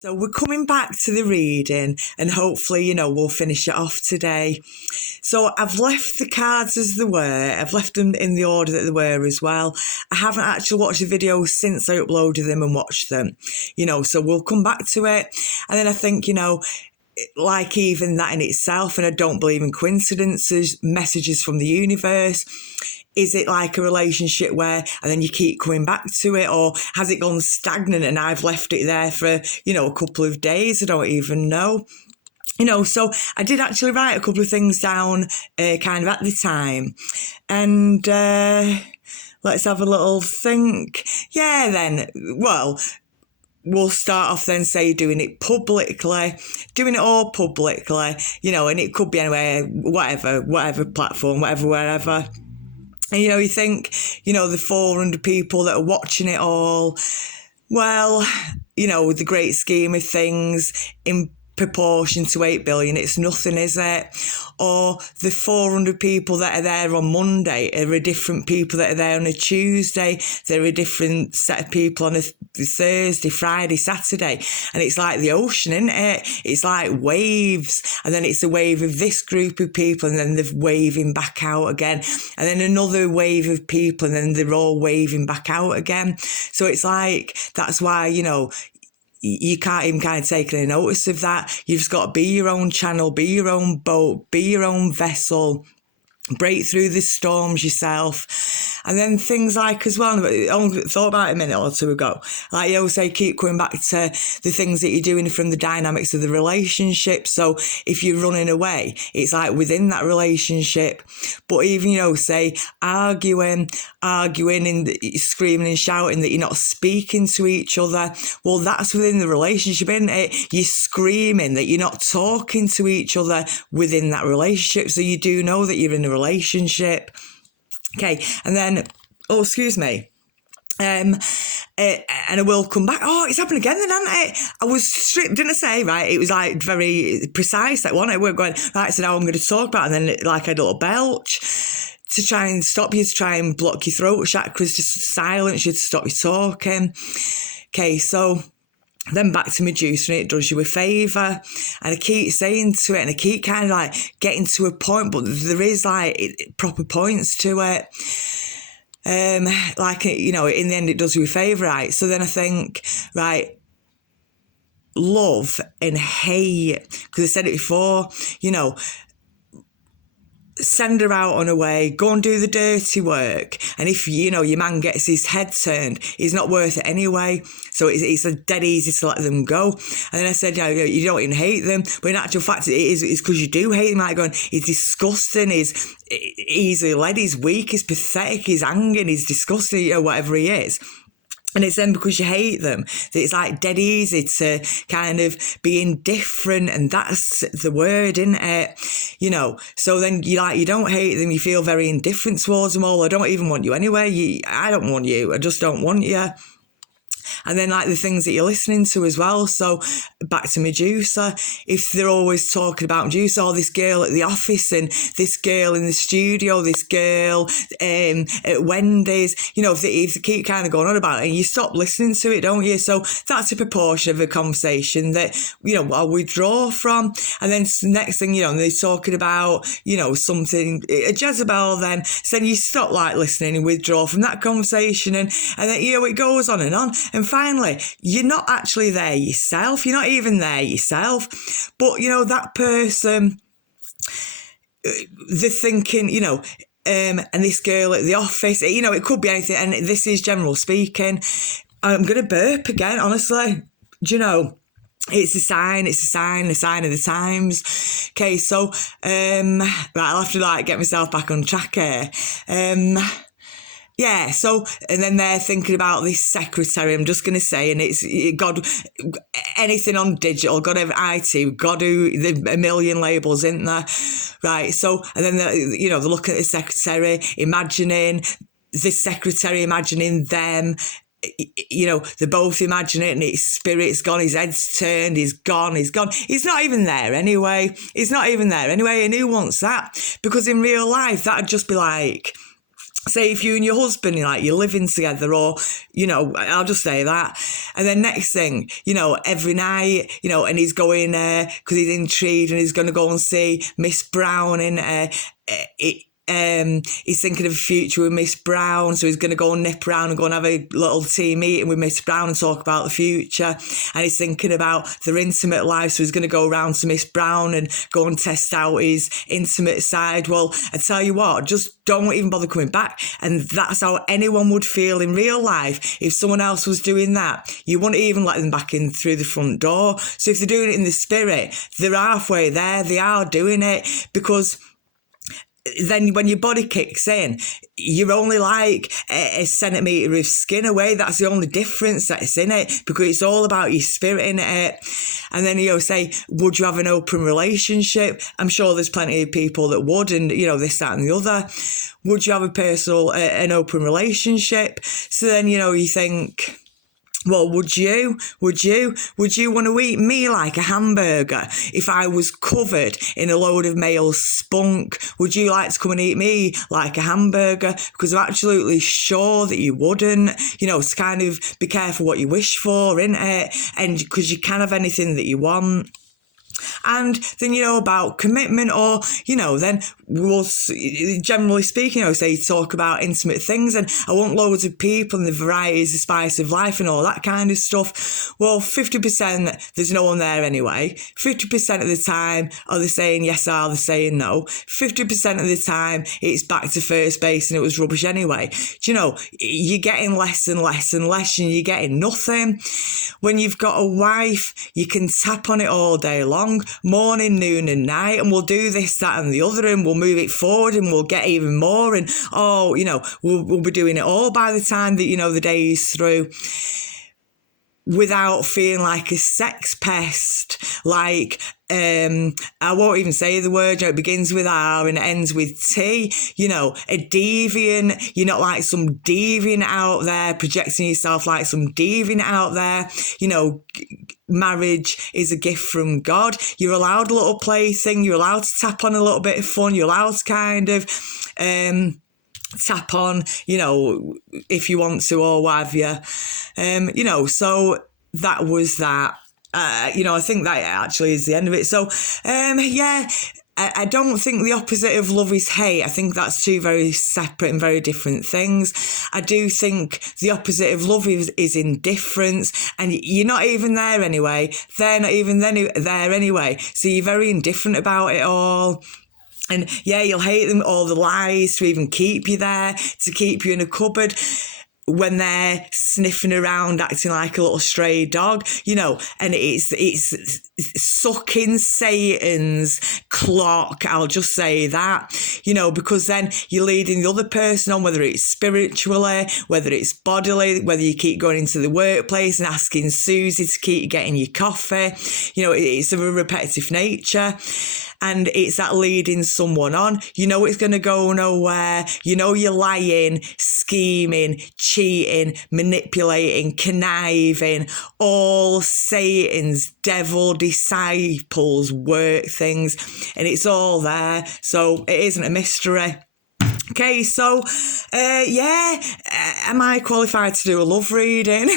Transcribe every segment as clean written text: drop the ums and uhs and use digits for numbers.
So we're coming back to the reading and hopefully, we'll finish it off today. So I've left the cards as they were. I've left them in the order that they were as well. I haven't actually watched the videos since I uploaded them and watched them, so we'll come back to it. And then I think, like even that in itself, and I don't believe in coincidences, messages from the universe. Is it like a relationship where, and then you keep coming back to it, or has it gone stagnant and I've left it there for, a couple of days? I don't even know. So I did actually write a couple of things down kind of at the time. And let's have a little think. Yeah, then, well, we'll start off then, say, doing it all publicly, and it could be anywhere, whatever platform, wherever. And, you think, the 400 people that are watching it all, well, with the great scheme of things, in proportion to 8 billion, it's nothing, is it? Or the 400 people that are there on Monday are a different people that are there on a Tuesday. They're a different set of people on a Thursday, Friday, Saturday. And it's like the ocean, isn't it? It's like waves. And then it's a wave of this group of people, and then they're waving back out again. And then another wave of people, and then they're all waving back out again. So it's like, that's why, you can't even kind of take any notice of that. You've just got to be your own channel, be your own boat, be your own vessel, break through the storms yourself. And then things like, as well, I only thought about it a minute or two ago, like you always say, keep coming back to the things that you're doing from the dynamics of the relationship. So if you're running away, it's like within that relationship. But even, say, arguing and screaming and shouting that you're not speaking to each other, well, that's within the relationship, isn't it? You're screaming that you're not talking to each other within that relationship. So you do know that you're in a relationship. Okay, and then, excuse me. And I will come back. Oh, it's happened again then, hasn't it? I was strict, didn't I say, right? It was like very precise, like one. I weren't going, right, so now I'm going to talk about it. And then like I had a little belch to try and stop you, to try and block your throat chakras, just silence you, to stop you talking. Okay, so then back to Medusa, and it does you a favour. And I keep saying to it, and I keep kind of like getting to a point, but there is like proper points to it. Like, in the end, it does you a favour, right? So then I think, right, love and hate, because I said it before, send her out on her way, go and do the dirty work. And if, your man gets his head turned, he's not worth it anyway. So it's dead easy to let them go. And then I said, you don't even hate them. But in actual fact, it's because you do hate him. Like going, he's disgusting, he's easily led, he's weak, he's pathetic, he's hanging, he's disgusting, whatever he is. And it's then because you hate them that it's like dead easy to kind of be indifferent, and that's the word, isn't it? So then you don't hate them, you feel very indifferent towards them all. I don't even want you anyway. I don't want you. I just don't want you. And then like the things that you're listening to as well. So back to Medusa, if they're always talking about Medusa, or this girl at the office, and this girl in the studio, this girl at Wendy's, if they keep kind of going on about it, and you stop listening to it, don't you? So that's a proportion of a conversation that, I'll withdraw from. And then next thing, they're talking about, something, a Jezebel then, so then you stop like listening and withdraw from that conversation. And then, it goes on. And finally, you're not actually there yourself. You're not even there yourself. But, that person, they're thinking, and this girl at the office, it could be anything. And this is general speaking. I'm going to burp again, honestly. Do you know? It's a sign of the times. Okay, so, right, I'll have to get myself back on track here. Yeah, so, and then they're thinking about this secretary, I'm just going to say, and it's, God, anything on digital, got to have IT, got to, a million labels, isn't there? Right, so, and then, they're looking at the secretary, imagining this secretary, imagining them, they're both imagining it, and his spirit's gone, his head's turned, he's gone. He's not even there anyway. And who wants that? Because in real life, that'd just be like, say if you and your husband, you're living together, or, I'll just say that. And then next thing, every night, and he's going, because he's intrigued and he's going to go and see Miss Brown he's thinking of a future with Miss Brown, so he's going to go and nip around and go and have a little tea meeting with Miss Brown and talk about the future. And he's thinking about their intimate life, so he's going to go around to Miss Brown and go and test out his intimate side. Well, I tell you what, just don't even bother coming back. And that's how anyone would feel in real life if someone else was doing that. You wouldn't even let them back in through the front door. So if they're doing it in the spirit, they're halfway there. They are doing it, because then when your body kicks in, you're only like a centimetre of skin away. That's the only difference that's in it, because it's all about your spirit in it. And then, say, would you have an open relationship? I'm sure there's plenty of people that would, and, this, that and the other. Would you have an open relationship? So then, you think, well, would you want to eat me like a hamburger if I was covered in a load of male spunk? Would you like to come and eat me like a hamburger? Because I'm absolutely sure that you wouldn't. It's kind of be careful what you wish for, innit? And because you can have anything that you want. And then, about commitment, or, then we'll, generally speaking, say, talk about intimate things, and I want loads of people and the varieties, the spice of life and all that kind of stuff. Well, 50%, there's no one there anyway. 50% of the time, are they saying yes, are they saying no? 50% of the time, it's back to first base and it was rubbish anyway. Do you're getting less and less and less, and you're getting nothing. When you've got a wife, you can tap on it all day long, morning, noon and night, and we'll do this, that and the other, and we'll move it forward, and we'll get even more, and we'll be doing it all by the time that the day is through, without feeling like a sex pest. Like, I won't even say the word, it begins with R and it ends with T, a deviant. You're not like some deviant out there, projecting yourself like some deviant out there. Marriage is a gift from God. You're allowed a little plaything, you're allowed to tap on a little bit of fun, you're allowed to kind of tap on, if you want to, or what have you. So that was that. I think that actually is the end of it. So, I don't think the opposite of love is hate. I think that's two very separate and very different things. I do think the opposite of love is indifference, and you're not even there anyway. They're not even there anyway. So you're very indifferent about it all. And yeah, you'll hate them, all the lies to even keep you there, to keep you in a cupboard, when they're sniffing around, acting like a little stray dog, and it's sucking Satan's clock. I'll just say that, because then you're leading the other person on, whether it's spiritually, whether it's bodily, whether you keep going into the workplace and asking Susie to keep getting your coffee. It's of a repetitive nature. And it's that leading someone on. It's going to go nowhere. You're lying, scheming, cheating, manipulating, conniving, all Satan's devil disciples work things. And it's all there. So it isn't a mystery. Okay, so, am I qualified to do a love reading?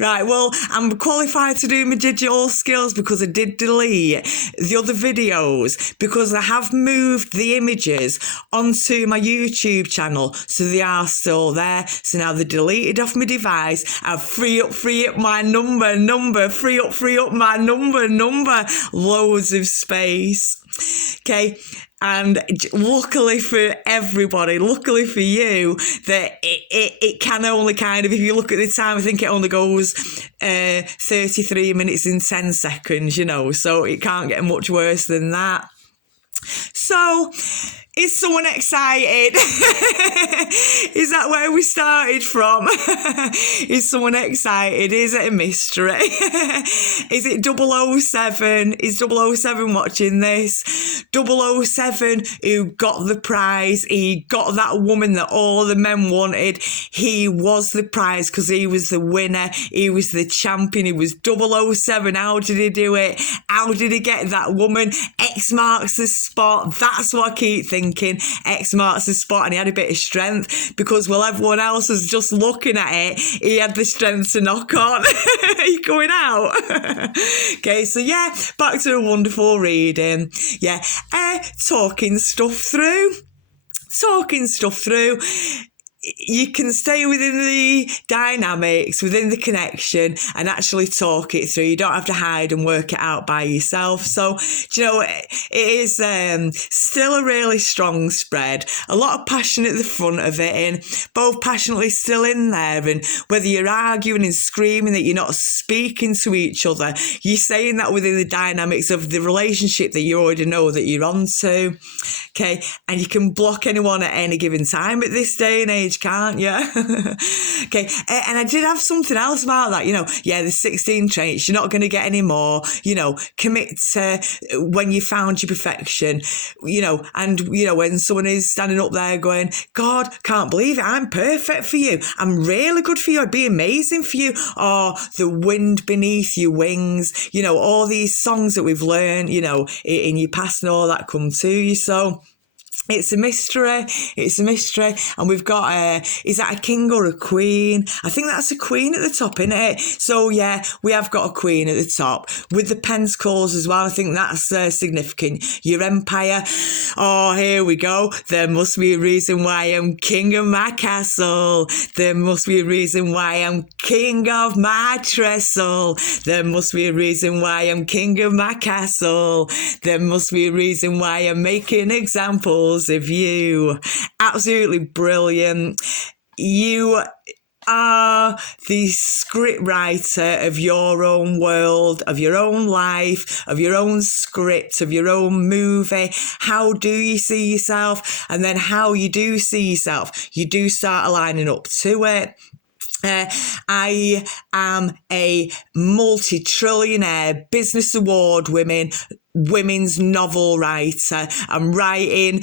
Right, well, I'm qualified to do my digital skills because I did delete the other videos, because I have moved the images onto my YouTube channel, so they are still there. So now they're deleted off my device. I've free up my number, free up my number, loads of space. Okay, and luckily for everybody, luckily for you, that it can only kind of, if you look at the time, I think it only goes 33 minutes and 10 seconds, so it can't get much worse than that. So, is someone excited? Is that where we started from? Is someone excited? Is it a mystery? Is it 007? Is 007 watching this? 007 who got the prize. He got that woman that all the men wanted. He was the prize because he was the winner. He was the champion. He was 007. How did he do it? How did he get that woman? X marks the spot. That's what I keep thinking. thinking X marks the spot, and he had a bit of strength because while everyone else was just looking at it, he had the strength to knock on. Are you going out? Okay, so yeah, back to a wonderful reading. Yeah, talking stuff through. You can stay within the dynamics, within the connection, and actually talk it through. You don't have to hide and work it out by yourself. So, do you know, it is still a really strong spread. A lot of passion at the front of it, and both passionately still in there. And whether you're arguing and screaming that you're not speaking to each other, you're saying that within the dynamics of the relationship that you already know that you're onto. Okay, and you can block anyone at any given time at this day and age, can't you? Okay, and I did have something else about that, the 16 traits, you're not going to get any more, commit to when you found your perfection, and, when someone is standing up there going, God, can't believe it, I'm perfect for you, I'm really good for you, I'd be amazing for you, or the wind beneath your wings, all these songs that we've learned, in your past and all that come to you. So it's a mystery, and we've got is that a king or a queen? I think that's a queen at the top, isn't it? So yeah, we have got a queen at the top, with the pentacles as well. I think that's significant. Your empire, oh, here we go. There must be a reason why I'm king of my castle. There must be a reason why I'm king of my trestle. There must be a reason why I'm king of my castle. There must be a reason why I'm making examples of you. Absolutely brilliant. You are the script writer of your own world, of your own life, of your own script, of your own movie. How do you see yourself? And then how you do see yourself, you do start aligning up to it. I am a multi-trillionaire business award winning women's novel writer. I'm writing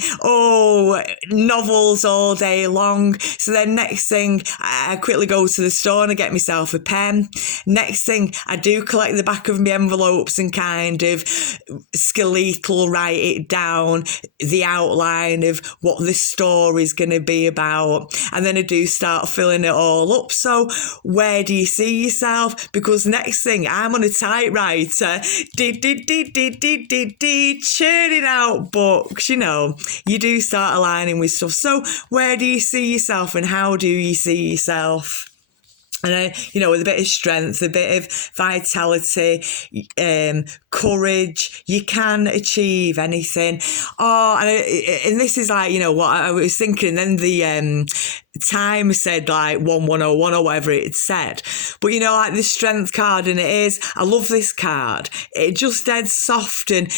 novels all day long. So then next thing, I quickly go to the store and I get myself a pen. Next thing, I do collect the back of my envelopes and kind of skeletal write it down, the outline of what the story's going to be about. And then I do start filling it all up. So where do you see yourself? Because next thing, I'm on a typewriter, churning out books, you do start aligning with stuff. So where do you see yourself and how do you see yourself? And, with a bit of strength, a bit of vitality, courage, you can achieve anything. And this is like, what I was thinking. And then the time said like 1101 or whatever it said. But, like the strength card, and it is, I love this card. It just dead soft and,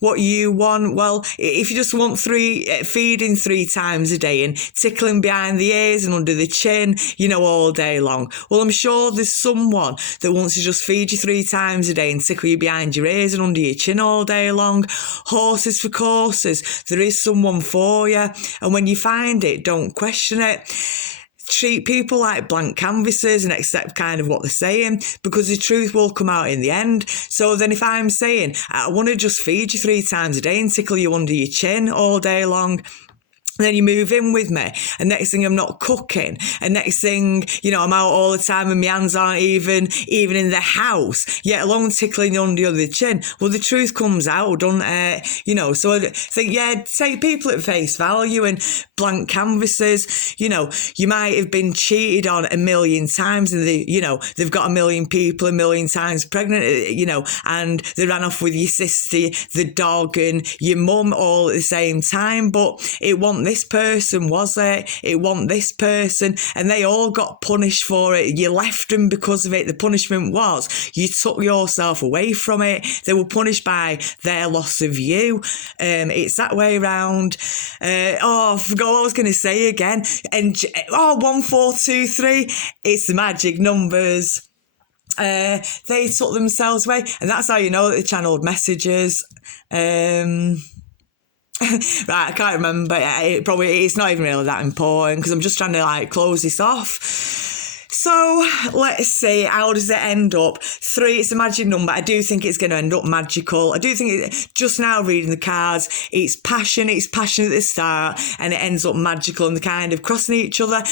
what you want. Well, if you just want feeding 3 times a day and tickling behind the ears and under the chin, all day long. Well, I'm sure there's someone that wants to just feed you 3 times a day and tickle you behind your ears and under your chin all day long. Horses for courses. There is someone for you. And when you find it, don't question it. Treat people like blank canvases and accept kind of what they're saying, because the truth will come out in the end. So then if I'm saying, I want to just feed you 3 times a day and tickle you under your chin all day long, and then you move in with me, and next thing I'm not cooking, and next thing, I'm out all the time and my hands aren't even in the house, yet alone tickling you under the chin. Well, the truth comes out, doesn't it? So I think, take people at face value and blank canvases. You might have been cheated on 1 million times and they've got 1 million people 1 million times pregnant, and they ran off with your sister, the dog and your mum all at the same time, but it wasn't this person, was it? It wasn't this person, and they all got punished for it. You left them because of it. The punishment was you took yourself away from it. They were punished by their loss of you. It's that way around. I forgot what I was going to say again. And 1, 4, 2, 3. It's the magic numbers. They took themselves away, and that's how you know that they channeled messages. Right, I can't remember. It's not even really that important because I'm just trying to close this off. So let's see, how does it end up? 3, it's a magic number. I do think it's going to end up magical. I do think just now reading the cards, it's passion at the start, and it ends up magical and they're kind of crossing each other.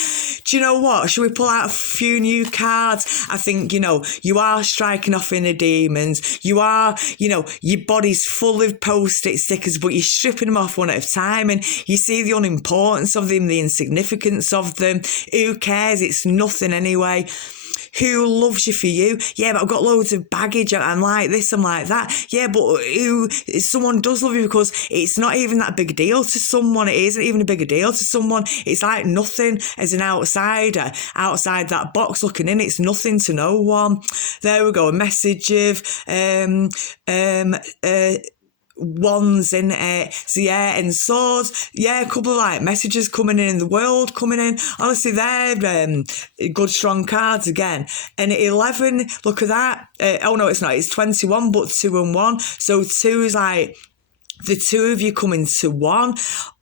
Do you know what? Should we pull out a few new cards? I think, you are striking off inner demons. You are, your body's full of post-it stickers, but you're stripping them off one at a time, and you see the unimportance of them, the insignificance of them. Who cares? It's nothing anyway. Who loves you for you? Yeah, but I've got loads of baggage. I'm like this, I'm like that. Yeah, but someone does love you because it's not even that big a deal to someone. It isn't even a bigger deal to someone. It's like nothing as an outsider, outside that box looking in. It's nothing to no one. There we go. A message of, wands in it, so yeah, and swords, yeah, a couple of like messages coming in the world coming in. Honestly, they're good strong cards again. And 11, look at that. Oh no, it's not, it's 21, but 2 and 1, so 2 is like the two of you coming to one.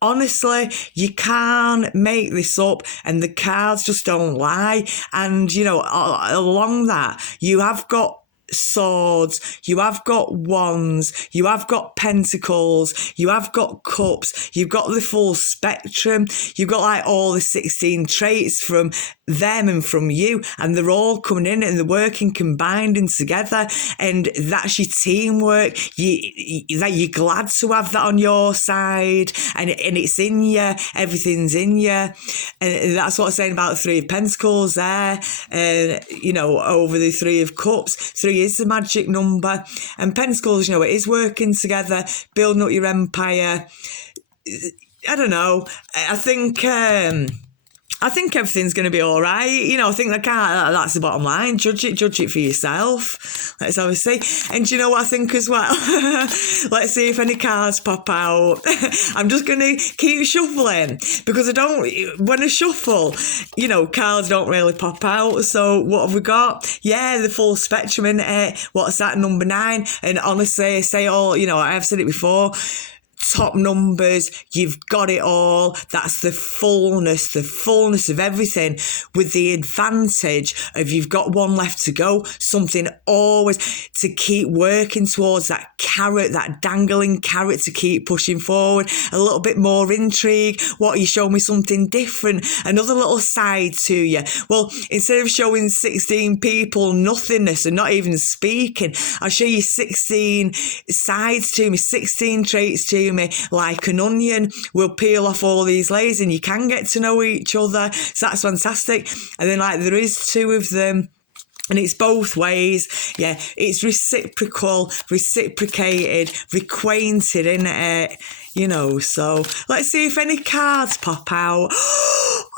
Honestly, you can't make this up, and the cards just don't lie. And along that, you have got swords, you have got wands, you have got pentacles, you have got cups, you've got the full spectrum, you've got like all the 16 traits from them and from you, and they're all coming in and they're working, combining together, and that's your teamwork. You're glad to have that on your side, and it's in you, everything's in you, and that's what I'm saying about the 3 of Pentacles there, over the 3 of Cups. 3 is the magic number, and Pentacles, it is working together, building up your empire. I don't know. I think everything's going to be all right. I think that's the bottom line. Judge it for yourself. Let's have a see. And do you know what I think as well? Let's see if any cards pop out. I'm just going to keep shuffling because when I shuffle, cards don't really pop out. So what have we got? Yeah, the full spectrum in it. What's that? Number 9. And honestly, I say all, I've said it before. Top numbers, you've got it all. That's the fullness of everything, with the advantage of you've got one left to go, something always to keep working towards, that carrot, that dangling carrot to keep pushing forward, a little bit more intrigue. What, you show me something different, another little side to you. Well, instead of showing 16 people nothingness and not even speaking, I'll show you 16 sides to me, 16 traits to me, like an onion. We'll peel off all these layers and you can get to know each other. So that's fantastic. And then there is 2 of them. And it's both ways. Yeah, it's reciprocal, reciprocated, reacquainted, isn't it? So let's see if any cards pop out.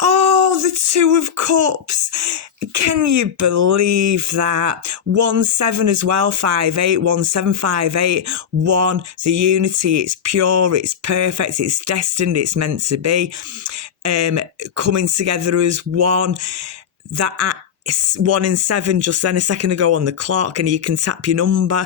Oh, the 2 of Cups. Can you believe that? 1-7 as well, 5-8, 1-7, 5-8, 1. The unity, it's pure, it's perfect, it's destined, it's meant to be. Coming together as one. That 1 and 7 just then a second ago on the clock, and you can tap your number,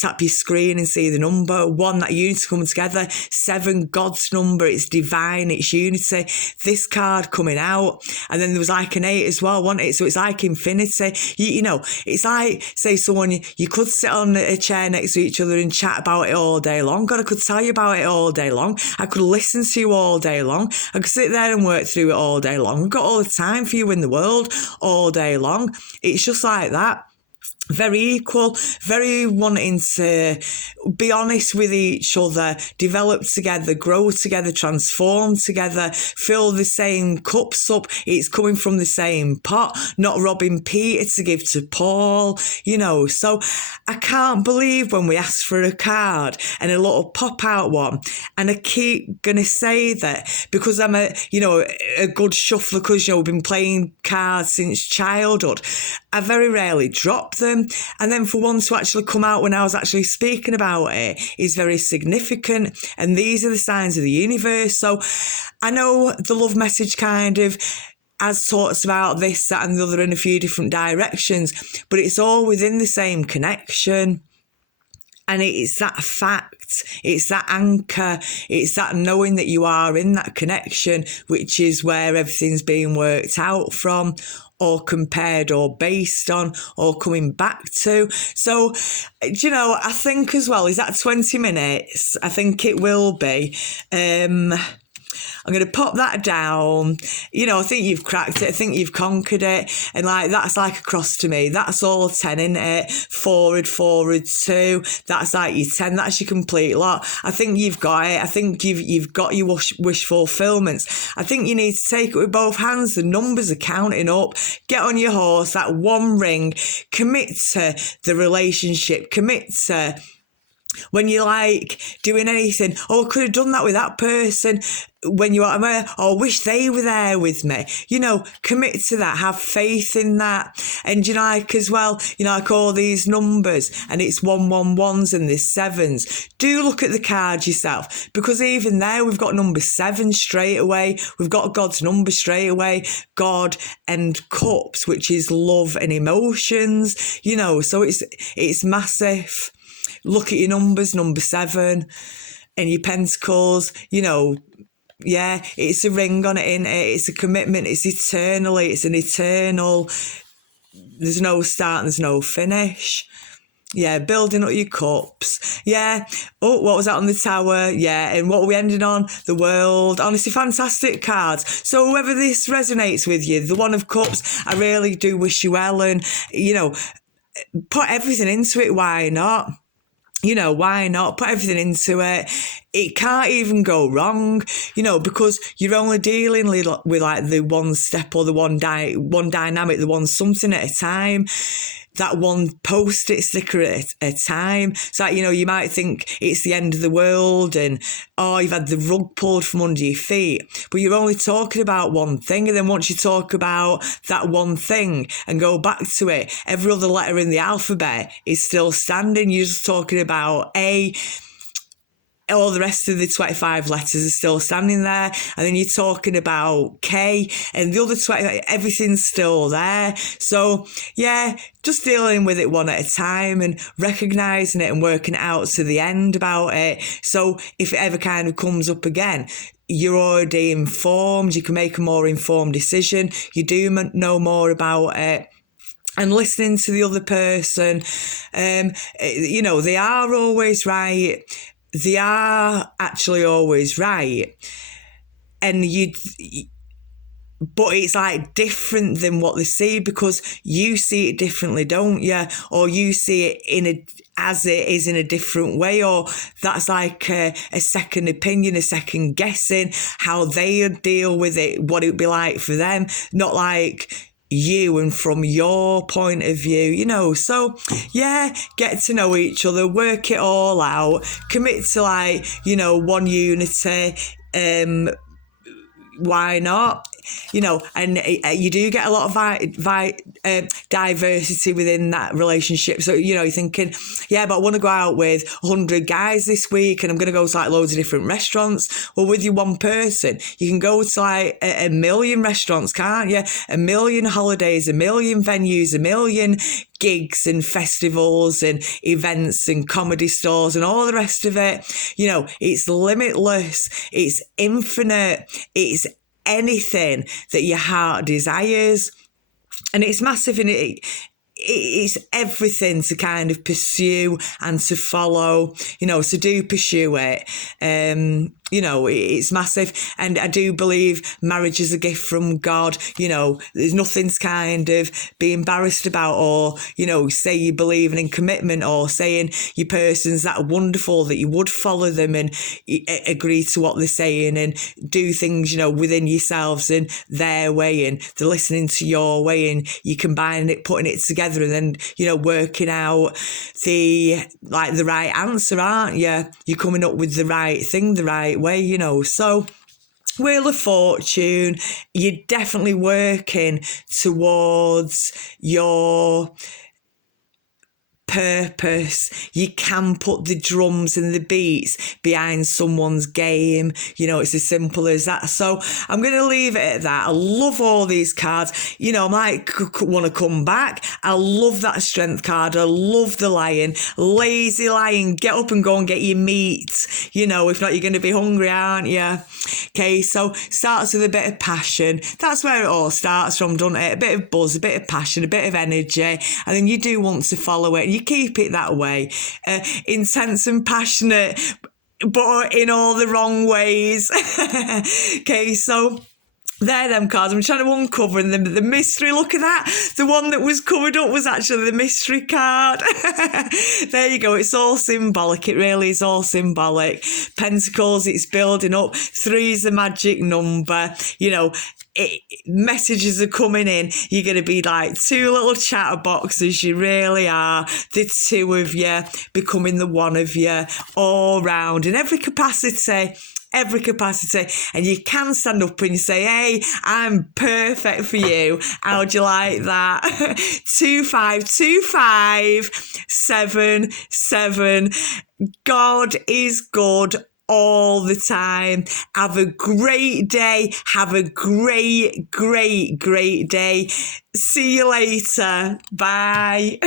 tap your screen and see the number. 1, that unity coming together. 7, God's number, it's divine, it's unity. This card coming out, and then there was like an 8 as well, wasn't it? So it's like infinity. It's like, say someone, you could sit on a chair next to each other and chat about it all day long. God, I could tell you about it all day long. I could listen to you all day long. I could sit there and work through it all day long. I've got all the time for you in the world all day long. It's just like that. Very equal, very wanting to be honest with each other, develop together, grow together, transform together, fill the same cups up. It's coming from the same pot, not robbing Peter to give to Paul, So I can't believe when we ask for a card and a little pop out one, and I keep going to say that because I'm a good shuffler, because, we've been playing cards since childhood, I very rarely drop them. And then for one to actually come out when I was actually speaking about it is very significant. And these are the signs of the universe. So I know the love message kind of has talks about this, that and the other in a few different directions, but it's all within the same connection. And it's that fact, it's that anchor, it's that knowing that you are in that connection, which is where everything's being worked out from. or compared or based on or coming back to. So, I think as well, is that 20 minutes? I think it will be. I'm going to pop that down. I think you've cracked it. I think you've conquered it. And that's like a cross to me. That's all 10, isn't it? Forward, 2. That's like your 10. That's your complete lot. I think you've got it. I think you've got your wish fulfillments. I think you need to take it with both hands. The numbers are counting up. Get on your horse, that one ring. Commit to the relationship. Commit to when you're doing anything, I could have done that with that person when you are, I wish they were there with me. Commit to that, have faith in that. And as well, like all these numbers, and it's 111s and there's 7s. Do look at the card yourself, because even there we've got number 7 straight away. We've got God's number straight away, God and cups, which is love and emotions, so it's massive. Look at your numbers, number 7, and your pentacles, yeah, it's a ring on it, isn't it? It's a commitment, it's eternally, it's an eternal, there's no start, there's no finish. Yeah, building up your cups. Yeah. Oh, what was that on the tower? Yeah, and what are we ending on? The world. Honestly, fantastic cards. So whoever this resonates with you, the One of Cups, I really do wish you well, and, put everything into it. Why not? Why not? Put everything into it. It can't even go wrong, because you're only dealing with the one step or the one dynamic, the one something at a time. That one post-it sticker at a time. So, you might think it's the end of the world and, you've had the rug pulled from under your feet. But you're only talking about one thing. And then once you talk about that one thing and go back to it, every other letter in the alphabet is still standing. You're just talking about A. All the rest of the 25 letters are still standing there. And then you're talking about K and the other 20, everything's still there. So, yeah, just dealing with it one at a time and recognising it and working out to the end about it. So if it ever kind of comes up again, you're already informed. You can make a more informed decision. You do know more about it. And listening to the other person, they are always right. They are actually always right. And but it's different than what they see, because you see it differently, don't you? Or you see it as it is in a different way, or that's a second opinion, a second guessing, how they would deal with it, what it would be like for them, not you and from your point of view, so yeah, get to know each other, work it all out, commit to one unity, why not? And you do get a lot of diversity within that relationship. So, you're thinking, yeah, but I want to go out with 100 guys this week and I'm going to go to loads of different restaurants. Well, with your one person, you can go to a million restaurants, can't you? A million holidays, a million venues, a million gigs and festivals and events and comedy stores and all the rest of it. It's limitless. It's infinite. It's anything that your heart desires, and it's massive, and it's everything to kind of pursue and to follow, so do pursue it. It's massive. And I do believe marriage is a gift from God. There's nothing to kind of be embarrassed about, or, say you believe in commitment, or saying your person's that wonderful that you would follow them and agree to what they're saying and do things, within yourselves and their way, and they're listening to your way, and you combining it, putting it together, and then, working out the right answer, aren't you? You're coming up with the right thing, the right way, so Wheel of Fortune, you're definitely working towards your purpose. You can put the drums and the beats behind someone's game. You know, it's as simple as that. So I'm going to leave it at that. I love all these cards. You know, I might want to come back. I love that strength card. I love the lion. Lazy lion, get up and go and get your meat. You know, if not, you're going to be hungry, aren't you? Okay, so starts with a bit of passion. That's where it all starts from, doesn't it? A bit of buzz, a bit of passion, a bit of energy. And then you do want to follow it. And you keep it that way. Intense and passionate, but in all the wrong ways. Okay, so they're them cards. I'm trying to uncover and the mystery. Look at that. The one that was covered up was actually the mystery card. There you go. It's all symbolic. It really is all symbolic. Pentacles, it's building up. 3 is the magic number. You know, messages are coming in. You're going to be like 2 little chatterboxes. You really are. The 2 of you becoming the 1 of you all round in every capacity. And you can stand up and say, hey, I'm perfect for you. How'd you like that? 252577. God is good all the time. Have a great day. Have a great day. See you later. Bye.